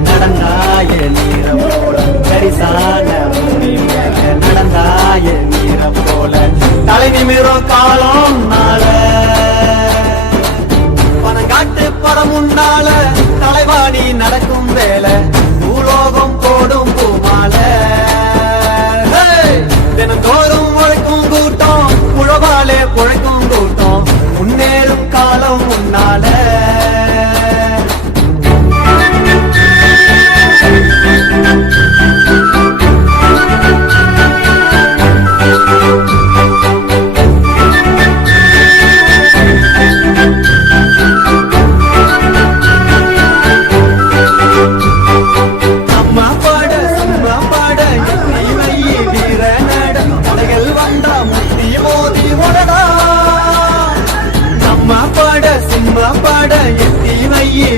நடந்தாய நீரம் போல கரிசான நடந்தாய நீரம் போல தலை நிமிரும் காலம் நாள பணங்காட்டு படம் உண்டால தலைவாணி நடக்கும் வேலை பூலோகம் போடும் பூமால தினந்தோறும் உழைக்கும் கூட்டம் உழவாலே உழைக்கும் கூட்டம் முன்னேறும் காலம் முன்னால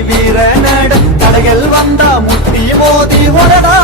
வீர நட தடைகள் வந்தா முட்டி மோதி ஓடடா